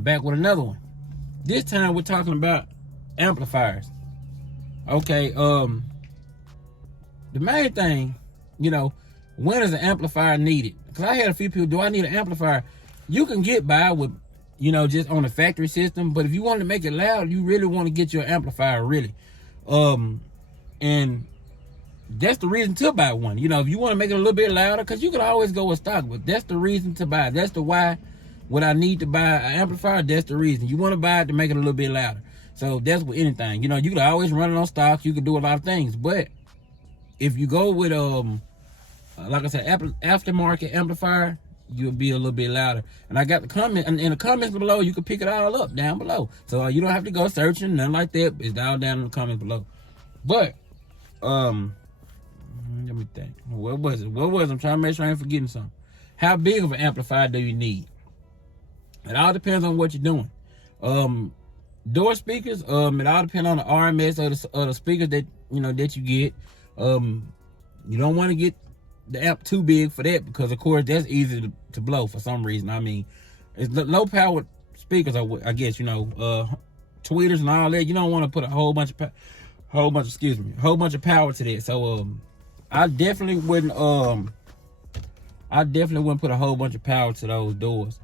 I'm back with another one. This time we're talking about amplifiers. Okay, the main thing, you know, when is an amplifier needed? Because I had a few people, do I need an amplifier? You can get by with, you know, just on the factory system, but if you want to make it loud, you really want to get your amplifier, really. And that's the reason to buy one. You know, if you want to make it a little bit louder, because you can always go with stock, but that's the reason to buy. That's the why. What I need to buy an amplifier, that's the reason. You want to buy it to make it a little bit louder. So that's with anything. You know, you can always run it on stock. You can do a lot of things. But if you go with, like I said, aftermarket amplifier, you'll be a little bit louder. And I got the comment, and in the comments below, you can pick it all up down below. So you don't have to go searching, nothing like that. It's all down in the comments below. But, let me think. What was it? I'm trying to make sure I ain't forgetting something. How big of an amplifier do you need? It all depends on what you're doing. Door speakers, it all depends on the RMS or the speakers that that you get. You don't want to get the amp too big for that, because of course that's easy to blow for some reason. I mean, it's low power speakers, I guess, tweeters and all that. You don't want to put a whole bunch of power to that. So I definitely wouldn't put a whole bunch of power to those doors.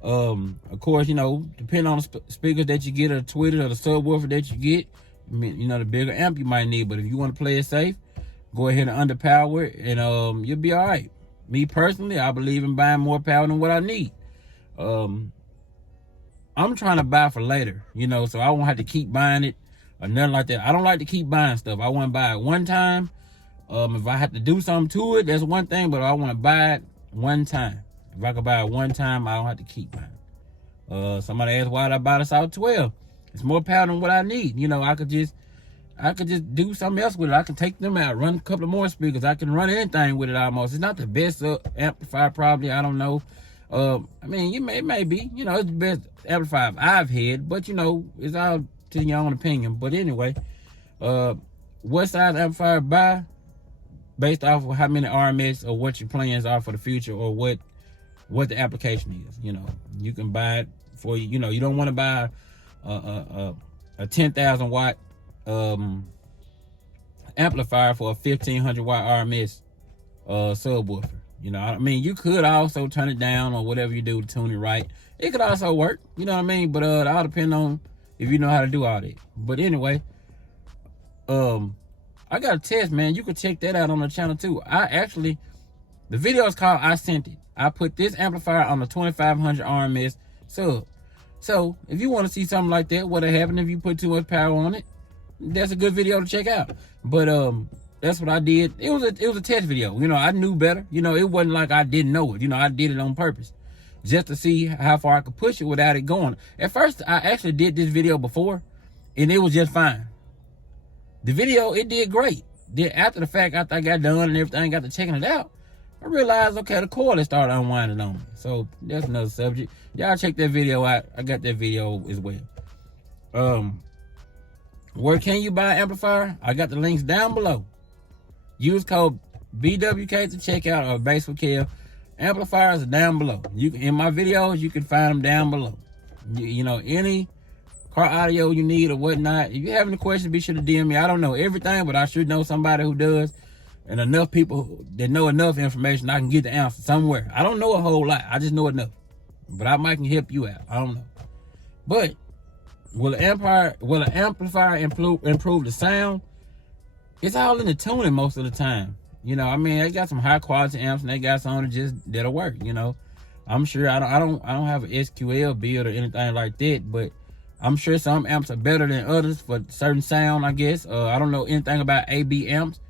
Of course, depending on the speakers that you get, or the tweeter or the subwoofer that you get, the bigger amp you might need. But if you want to play it safe, go ahead and underpower it, and you'll be all right. Me personally, I believe in buying more power than what I need. I'm trying to buy for later, so I won't have to keep buying it or nothing like that. I don't like to keep buying stuff. I want to buy it one time. If I have to do something to it, that's one thing, but I want to buy it one time. If I could buy it one time, I don't have to keep buying it. Somebody asked, why did I buy the South 12? It's more power than what I need. I could just do something else with it. I can take them out, run a couple of more speakers. I can run anything with it almost. It's not the best amplifier, probably. I don't know. I mean, it may be. It's the best amplifier I've had, but it's all to your own opinion. But anyway, what size amplifier buy based off of how many RMS or what your plans are for the future, or what the application is. You can buy it for you don't want to buy a 10,000 watt amplifier for a 1,500 watt RMS subwoofer. I mean, you could also turn it down or whatever you do to tune it right. It could also work, But it all depends on if you know how to do all that. But anyway, I got a test, man. You can check that out on the channel too. The video is called I Sent It. I put this amplifier on the 2,500 RMS sub. So if you want to see something like that, what'll happen if you put too much power on it, that's a good video to check out. But that's what I did. It was a test video. I knew better. It wasn't like I didn't know it. I did it on purpose just to see how far I could push it without it going. At first, I actually did this video before, and it was just fine. The video, it did great. Then after the fact, after I got done and everything, got to checking it out, I realized, okay, the coil started unwinding on me. So that's another subject. Y'all check that video out. I got that video as well. Where can you buy an amplifier? I got the links down below. Use code BWK to check out, or BASSWITHKEV. Amplifiers are down below. In my videos, you can find them down below. Any car audio you need or whatnot. If you have any questions, be sure to DM me. I don't know everything, but I should know somebody who does. And enough people that know enough information, I can get the answer somewhere. I don't know a whole lot. I just know enough. But I might can help you out. I don't know. But will an amplifier improve the sound? It's all in the tuning most of the time. I mean, they got some high quality amps, and they got some that'll work. I'm sure I don't have an SQL build or anything like that, but I'm sure some amps are better than others for certain sound, I guess. I don't know anything about AB amps.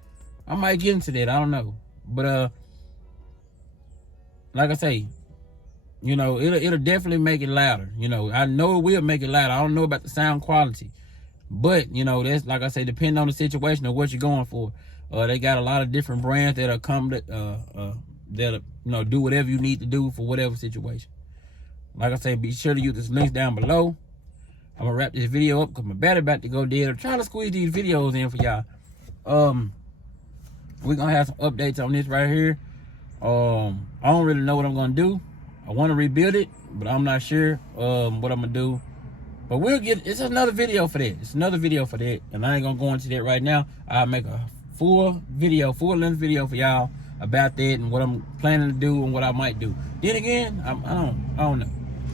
I might get into that. I don't know. But like I say, it'll definitely make it louder. I know it will make it louder. I don't know about the sound quality. But, that's, like I say, depending on the situation or what you're going for. They got a lot of different brands that'll come that'll do whatever you need to do for whatever situation. Like I say, be sure to use this links down below. I'm gonna wrap this video up because my battery about to go dead. I'm trying to squeeze these videos in for y'all. We're gonna have some updates on this right here. I don't really know what I'm gonna do. I want to rebuild it, but I'm not sure what I'm gonna do. But it's another video for that. It's another video for that, and I ain't gonna go into that right now. I'll make a full length video for y'all about that and what I'm planning to do and what I might do. Then again, I don't know.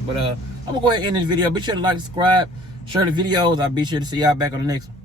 But I'm gonna go ahead and end this video. Be sure to like, subscribe, share the videos. I'll be sure to see y'all back on the next one.